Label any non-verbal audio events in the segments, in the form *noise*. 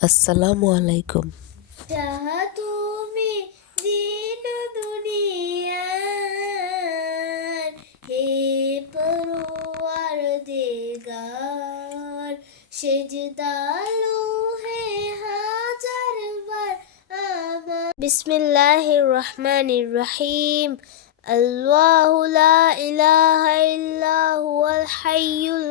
السلام عليكم. بسم الله الرحمن الرحيم. الله لا إله إلا هو الحي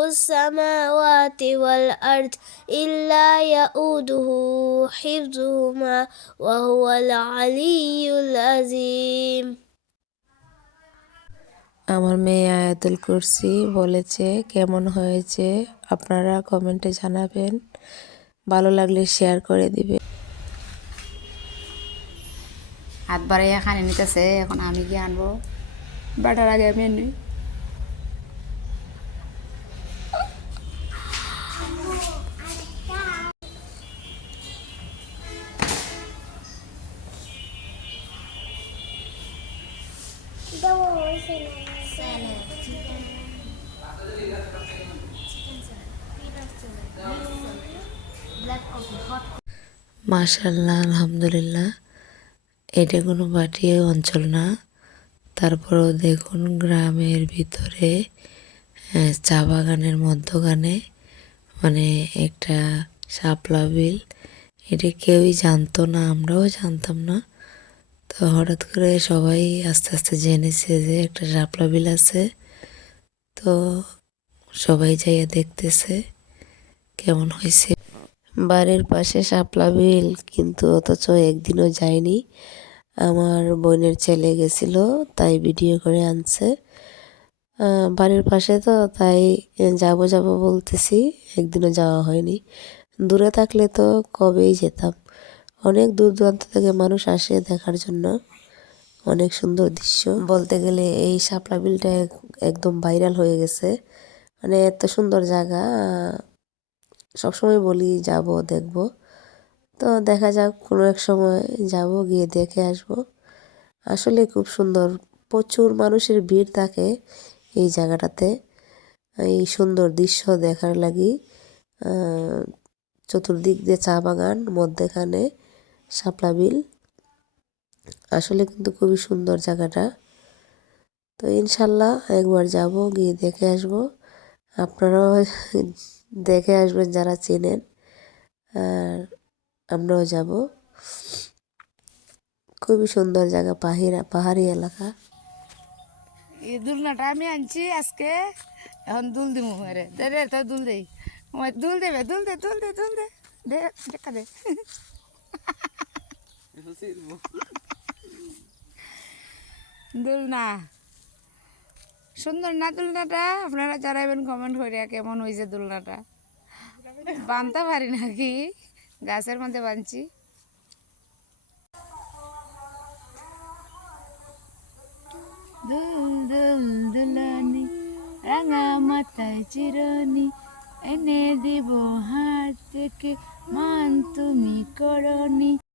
السماوات والأرض إلا يؤوده حفظهما وهو العلي العظيم আমার মেয়ে আয়াতুল কুরসি বলেছে কেমন হয়েছে আপনারা কমেন্টে জানাবেন ভালো লাগলে শেয়ার করে দিবে হাত বাড়াইয়া খানি নিতেছে এখন আমি গিয়ে আনবো বেটার আগে আমি মাশাল্লাহ আলহামদুলিল্লাহ। এটা কোনো বাটিয়া অঞ্চল না। তারপরেও দেখুন গ্রামের ভিতরে আহ, চা বাগানের মধ্যখানে মানে একটা শাপলা বিল। এটা কেউই জানতো না আমরাও জানতাম না। তো হঠাৎ করে সবাই আস্তে আস্তে জেনেছে যে একটা শাপলা বিল আছে। তো সবাই যাইয়া দেখতেছে কেমন হয়েছে। বাড়ির পাশে শাপলা বিল, কিন্তু অথচ একদিনও যায়নি। আমার বোনের ছেলে গেছিল, তাই ভিডিও করে আনছে। বাড়ির পাশে তো, তাই যাব যাব বলতেছি, একদিনও যাওয়া হয়নি। দূরে থাকলে তো কবেই যেতাম। অনেক দূর দূরান্ত থেকে মানুষ আসে দেখার জন্য। অনেক সুন্দর দৃশ্য। বলতে গেলে এই শাপলা বিলটা একদম ভাইরাল হয়ে গেছে। মানে এত সুন্দর জায়গা। সবসময় বলি যাব, দেখব। তো দেখা যাক, কোনো এক সময় যাব, গিয়ে দেখে আসব। আসলে খুব সুন্দর। প্রচুর মানুষের ভিড় থাকে এই জায়গাটাতে। এই সুন্দর দৃশ্য দেখার লাগি। চতুর্দিক দিয়ে চা বাগান, মধ্যেখানে শাপলা বিল। আসলে কিন্তু খুবই সুন্দর জায়গাটা। তো ইনশাল্লাহ একবার যাব, গিয়ে দেখে আসব। আপনারাও *laughs* দেখে আসবেন যারা চেনেন। আর আমরাও যাব। খুবই সুন্দর জায়গা পাহাড়ি পাহাড়ি এলাকা। এই দুলনাটা আমি আনছি আজকে। এখন দুল দিব রে দে দুল দেই। দুল দেবে, দুল দে দুল দে দুল দে, দেখা দে। *laughs* দুল না সুন্দর না দুলনাটা? আপনারা জানাবেন কমেন্ট করিয়া কেমন হয়েছে দুলনাটা? বানতে পারি নাকি? গাছের মধ্যে বানছি। দুল দুল দুলানি রাঙা মাথায় চিরনি এনে দিব হাত থেকে মান তুমি করনি।